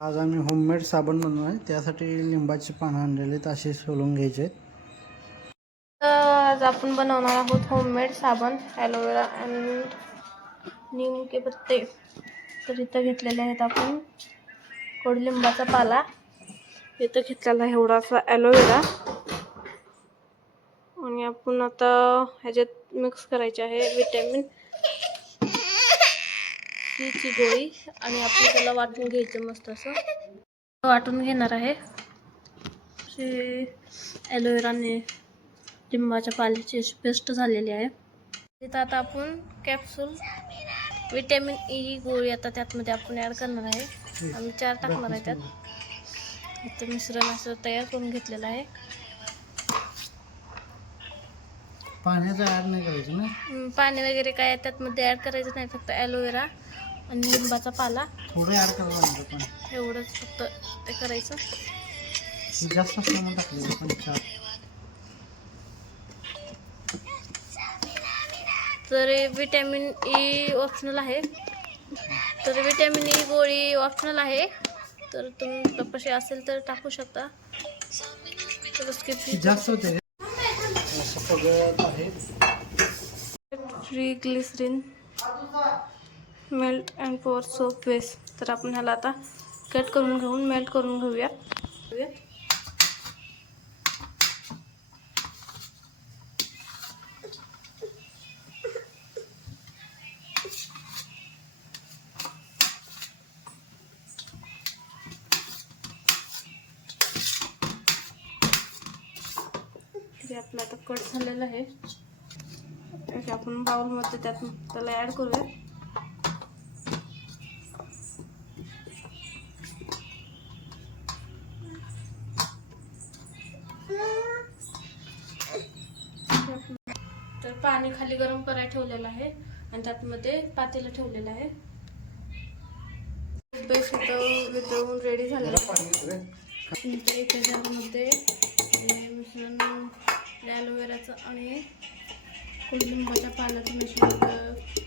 आज आम्ही होममेड साबण बनवणार आहे. त्यासाठी लिंबाची पानं आणलेली आहेत, असे सोलून घ्यायचे आहेत. आज आपण बनवणार आहोत होममेड साबण ॲलोवेरा अँड नीम के पत्ते. तर इथं घेतलेले आहेत आपण कडुलिंबाचा पाला, इथं घेतलेला आहे एवढासा ॲलोवेरा, आणि आपण आता ह्याच्यात मिक्स करायचे आहे विटॅमिन सी ची गोळी, आणि आपण त्याला वाटून घ्यायचं मस्त असं वाटून घेणार आहे. ॲलोवेराने लिंबाच्या पाल्याची पेस्ट झालेली आहे. तिथं आता आपण कॅप्सूल विटॅमिन ई गोळी आता त्यातमध्ये आपण ॲड करणार आहे. आम्ही 4 टाकणार आहे त्यात. इथं मिश्रण असं तयार करून घेतलेलं आहे. पाण्याचं ॲड नाही करायचं ना, पाणी वगैरे काय त्यातमध्ये ॲड करायचं नाही, फक्त ॲलोवेरा आणि लिंबाचा पाला थोडं ॲड करायचं पण एवढंच फक्त ते करायचं. जास्त असल्यामुळे टाकले पण 4. तर विटॅमिन ई ऑप्शनल आहे, तर विटॅमिन ई गोळी ऑप्शनल आहे, तर तुम्ही तपशी असेल तर टाकू शकता. तर जास्त होते असं सगळं आहे. Free glycerine melt and pour soap base. तर आपण ह्याला आता कट करून घेऊन मेल्ट करून घेऊया. ते आपलं आता कट झालेलं आहे. आपण बाउलमध्ये त्याला ॲड करूया. तर पाणी खाली गरम करायला ठेवलेलं आहे आणि त्यातमध्ये पातेलं ठेवलेलं आहे. बेस वितळून रेडी झालेलं आहे. एका जारमध्ये मिश्रण ॲलोवेराचं आणि कडुलिंबाच्या पाल्याचं मिश्रण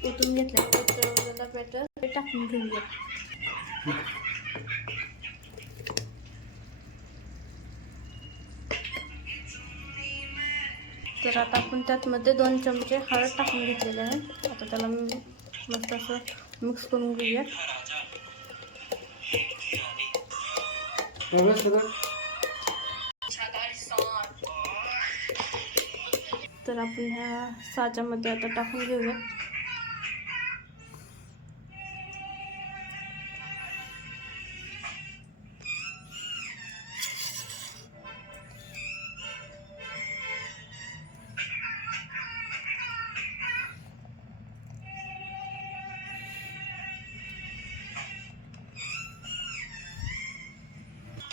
ओतून घेतलं. वितळवलेला बॅटर ते टाकून घेऊया. तर आता आपण त्यातमध्ये 2 चमचे हळद टाकून घेतलेले आहे. आता त्याला मस्त असं मिक्स करून घेऊया. तर आपण ह्या साच्यामध्ये आता टाकून घेऊया.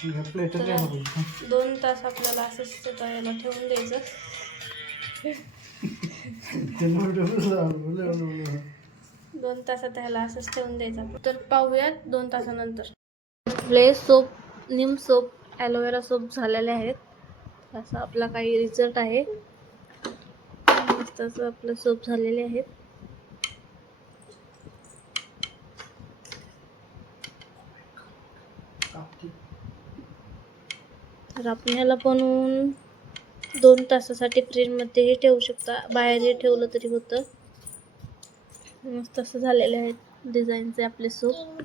तर 2 तास आपल्याला असंच याला ठेवून द्यायचं. 2 तासात ह्याला असंच ठेवून द्यायचं. तर पाहूयात 2 तासानंतर आपले सोप नीम सोप ॲलोवेरा सोप झालेले आहेत. असा आपला काही रिझल्ट आहे. मस्त असं आपलं सोप झालेले आहेत. तर आपण ह्याला बनवून 2 तासासाठी फ्रीजमध्येही ठेवू शकता, बाहेरही ठेवलं तरी होतं. मस्त असं झालेले आहेत डिझाईनचे आपले सूप.